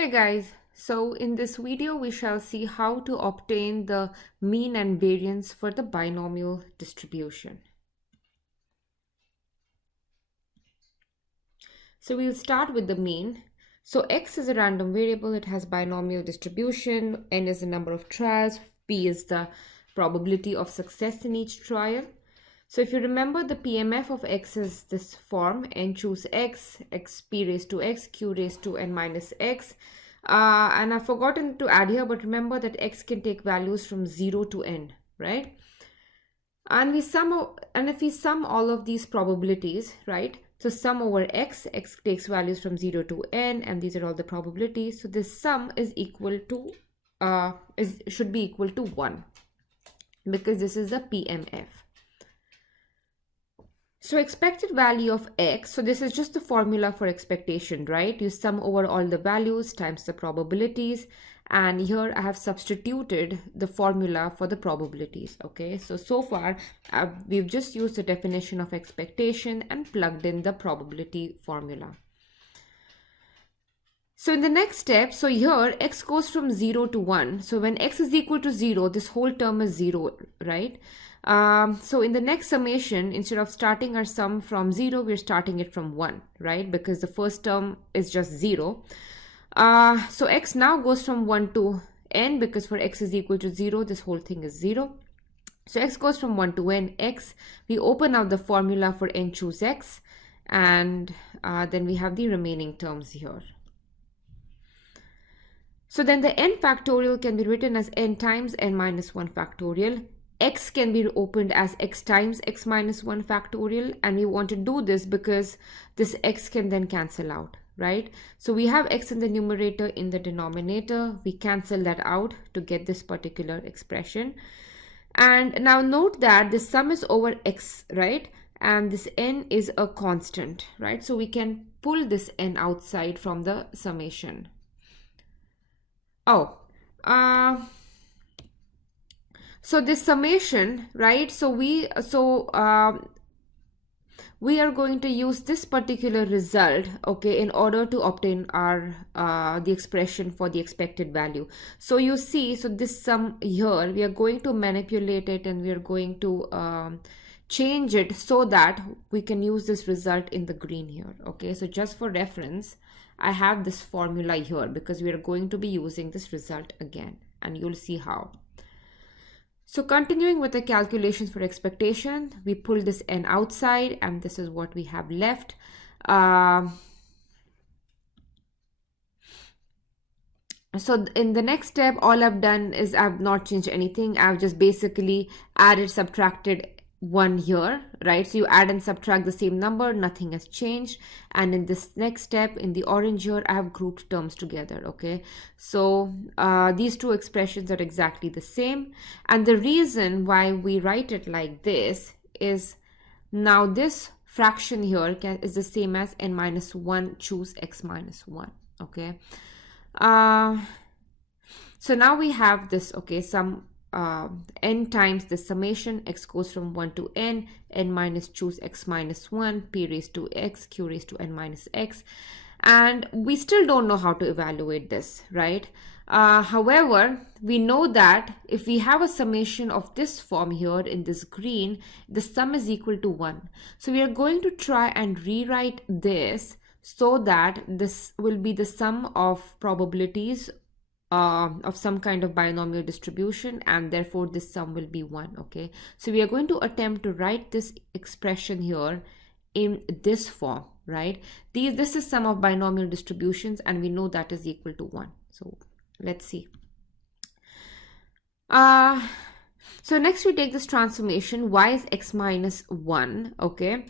Hey guys, so in this video we shall see how to obtain the mean and variance for the binomial distribution. So we'll start with the mean. So x is a random variable, it has binomial distribution, n is the number of trials, p is the probability of success in each trial. So if you remember, the PMF of x is this form: n choose x, x p raised to x, q raised to n minus x. And I've forgotten to add here, but remember that x can take values from 0 to n, right? And if we sum all of these probabilities, right? So sum over x takes values from 0 to n, and these are all the probabilities. So this sum is equal to should be equal to 1, because this is the PMF. So expected value of x, so this is just the formula for expectation, right? You sum over all the values times the probabilities, and here I have substituted the formula for the probabilities, okay? So far, we've just used the definition of expectation and plugged in the probability formula. So in the next step, so here x goes from 0 to 1. So when x is equal to 0, this whole term is 0, right? So in the next summation, instead of starting our sum from 0, we're starting it from 1, right? Because the first term is just 0. So x now goes from 1 to n, because for x is equal to 0, this whole thing is 0. So x goes from 1 to n, x, we open up the formula for n choose x, and then we have the remaining terms here. So then the n factorial can be written as n times n minus 1 factorial. X can be opened as x times x minus 1 factorial, and we want to do this because this x can then cancel out, right? So we have x in the numerator, in the denominator, we cancel that out to get this particular expression. And now note that the sum is over x, right? And this n is a constant, right? So we can pull this n outside from the summation. So this summation, right? So we are going to use this particular result, okay, in order to obtain our the expression for the expected value. So you see, so this sum here, we are going to manipulate it, and we are going to change it so that we can use this result in the green here, okay? So just for reference, I have this formula here because we are going to be using this result again, and you'll see how. So continuing with the calculations for expectation, we pull this n outside, and this is what we have left. So in the next step, all I've done is I've not changed anything. I've just basically added, subtracted 1 here, right? So you add and subtract the same number, nothing has changed. And in this next step, in the orange here, I have grouped terms together, okay? So these two expressions are exactly the same. And the reason why we write it like this is now this fraction here is the same as n minus 1 choose x minus 1, okay? So now we have this, okay, some n times the summation, x goes from 1 to n minus choose x minus 1, p raised to x, q raised to n minus x. And we still don't know how to evaluate this, right? However, we know that if we have a summation of this form here in this green, the sum is equal to 1. So we are going to try and rewrite this so that this will be the sum of probabilities of some kind of binomial distribution, and therefore this sum will be 1, okay? So we are going to attempt to write this expression here in this form, right? This is sum of binomial distributions, and we know that is equal to 1. So let's see. So next we take this transformation, y is x minus 1, okay?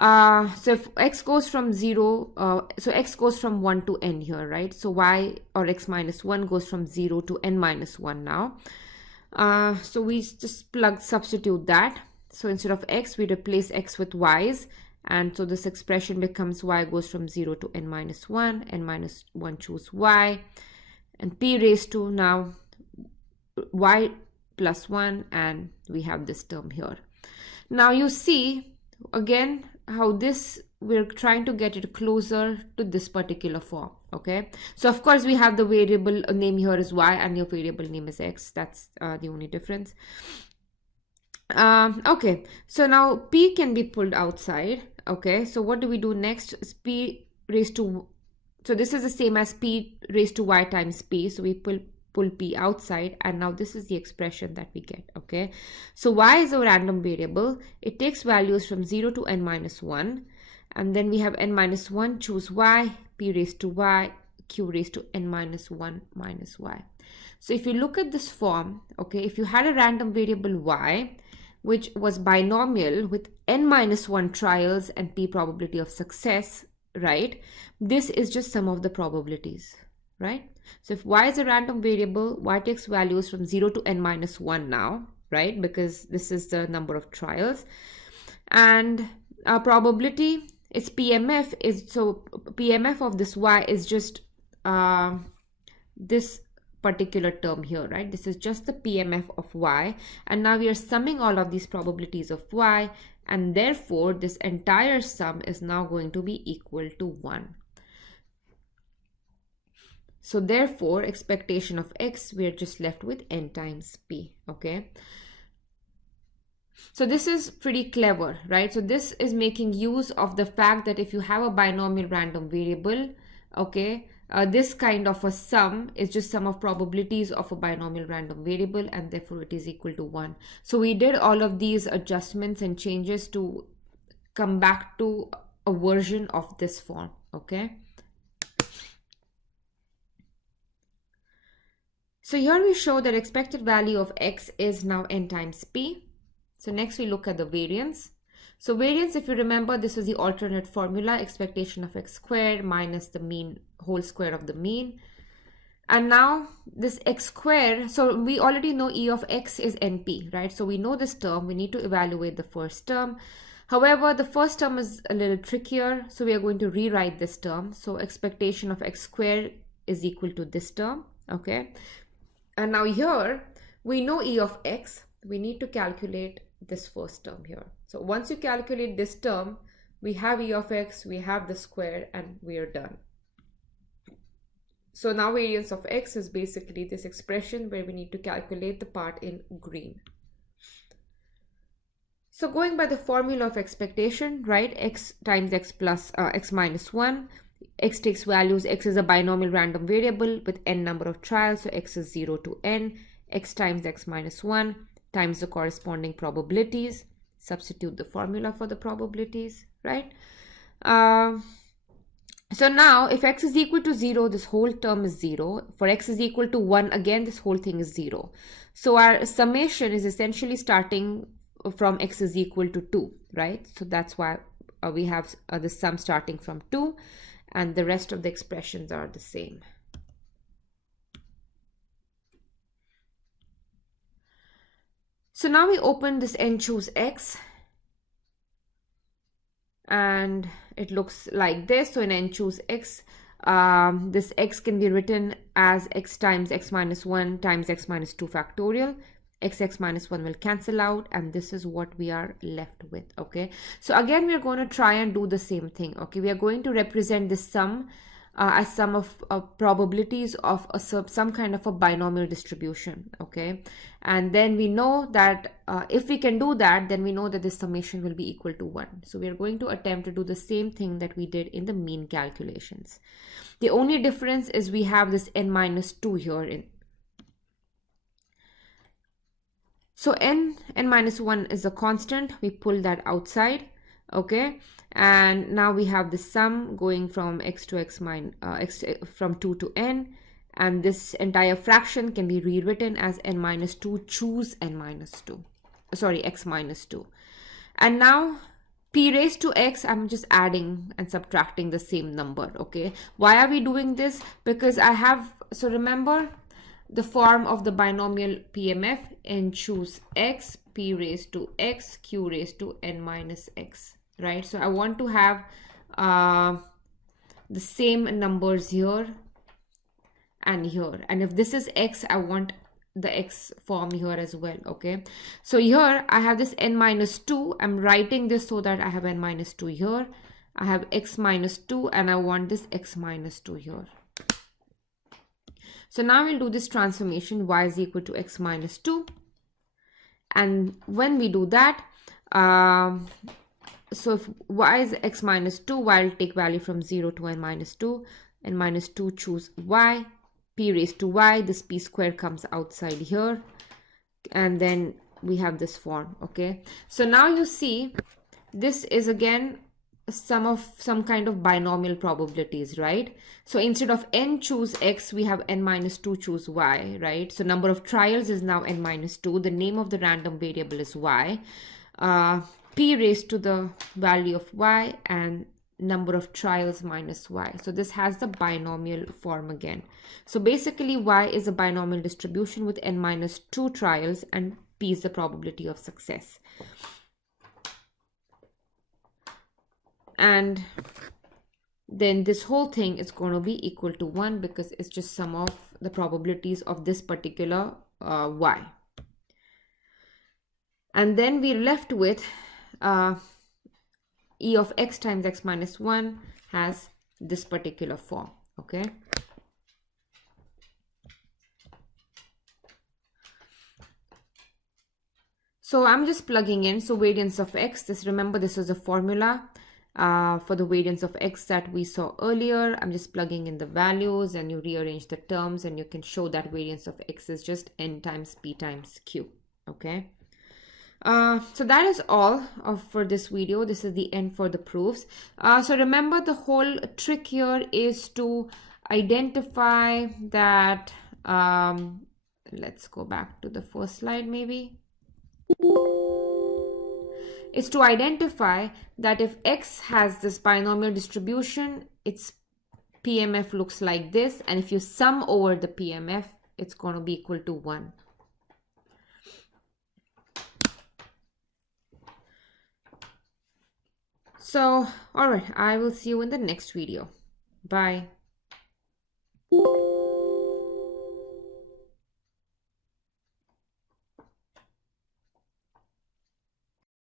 So if x goes from 0, so x goes from 1 to n here, right? So y, or x minus 1, goes from 0 to n minus 1 now. So we just substitute that. So instead of x, we replace x with y's, and so this expression becomes y goes from 0 to n minus 1, n minus 1 choose y, and p raised to now y plus 1, and we have this term here. Now you see again how this, we're trying to get it closer to this particular form, Okay, so of course we have the variable name here is y and your variable name is x. That's the only difference. Okay, so now p can be pulled outside. Okay, so what do we do next? Is p raised to, so this is the same as p raised to y times p, so we pull p outside, and now this is the expression that we get. Okay, so y is a random variable. It takes values from 0 to n minus 1, and then we have n minus 1, choose y, p raised to y, q raised to n minus 1 minus y. So if you look at this form, okay, if you had a random variable y which was binomial with n minus 1 trials and p probability of success, right, this is just sum of the probabilities, right? So if y is a random variable, y takes values from 0 to n minus 1 now, right, because this is the number of trials. And our probability, its PMF is, so PMF of this y is just this particular term here, right? This is just the PMF of y, and now we are summing all of these probabilities of y, and therefore this entire sum is now going to be equal to 1. So therefore expectation of x, we are just left with n times p. Okay, so this is pretty clever, right? So this is making use of the fact that if you have a binomial random variable, okay, this kind of a sum is just sum of probabilities of a binomial random variable, and therefore it is equal to 1. So we did all of these adjustments and changes to come back to a version of this form. Okay, so here we show that expected value of x is now n times p. So next we look at the variance. So variance, if you remember, this is the alternate formula, expectation of x squared minus the mean whole square of the mean. And now this x squared, so we already know e of x is np, right? So we know this term, we need to evaluate the first term. However, the first term is a little trickier, so we are going to rewrite this term. So expectation of x squared is equal to this term, okay? And now here, we know e of x, we need to calculate this first term here. So once you calculate this term, we have e of x, we have the square, and we are done. So now variance of x is basically this expression where we need to calculate the part in green. So going by the formula of expectation, right, x times x plus x minus 1, x takes values, x is a binomial random variable with n number of trials, so x is 0 to n, x times x minus 1 times the corresponding probabilities, substitute the formula for the probabilities, right? So now if x is equal to 0, this whole term is 0. For x is equal to 1, again, this whole thing is 0. So our summation is essentially starting from x is equal to 2, right? So that's why we have the sum starting from 2, and the rest of the expressions are the same. So now we open this n choose x, and it looks like this. So in n choose x, this x can be written as x times x minus 1 times x minus 2 factorial. X minus 1 will cancel out, and this is what we are left with. Okay, so again we are going to try and do the same thing. Okay, we are going to represent this sum as sum of probabilities of some kind of a binomial distribution. Okay, and then we know that if we can do that, then we know that this summation will be equal to 1. So we are going to attempt to do the same thing that we did in the mean calculations. The only difference is we have this n minus 2 here in. So n minus 1 is a constant, we pull that outside. Okay, and now we have the sum going from x to x minus from 2 to n, and this entire fraction can be rewritten as n minus 2 choose n minus 2, sorry, x minus 2. And now p raised to x, I'm just adding and subtracting the same number. Okay, why are we doing this? Because I have, so remember the form of the binomial PMF, n choose x, p raised to x, q raised to n minus x, right? So I want to have the same numbers here and here, and if this is x, I want the x form here as well. Okay, so here I have this n minus 2, I'm writing this so that I have n minus 2 here, I have x minus 2, and I want this x minus 2 here. So now we'll do this transformation, y is equal to x minus 2. And when we do that, so if y is x minus 2, y will take value from 0 to n minus 2. N minus 2 choose y, p raised to y, this p square comes outside here. And then we have this form, okay? So now you see, this is again some kind of binomial probabilities, right? So instead of n choose x, we have n minus 2 choose y, right? So number of trials is now n minus 2. The name of the random variable is y. P raised to the value of y and number of trials minus y. So this has the binomial form again. So basically y is a binomial distribution with n minus 2 trials and p is the probability of success. And then this whole thing is going to be equal to 1 because it's just sum of the probabilities of this particular y. And then we're left with e of x times x minus 1 has this particular form, okay? So I'm just plugging in. So variance of x, remember this is a formula for the variance of x that we saw earlier. I'm just plugging in the values and you rearrange the terms and you can show that variance of x is just n times p times q, okay? So that is all for this video. This is the end for the proofs. So remember, the whole trick here is to identify that, let's go back to the first slide maybe. It's to identify that if x has this binomial distribution, its PMF looks like this, and if you sum over the PMF, it's going to be equal to 1. So, all right, I will see you in the next video. Bye.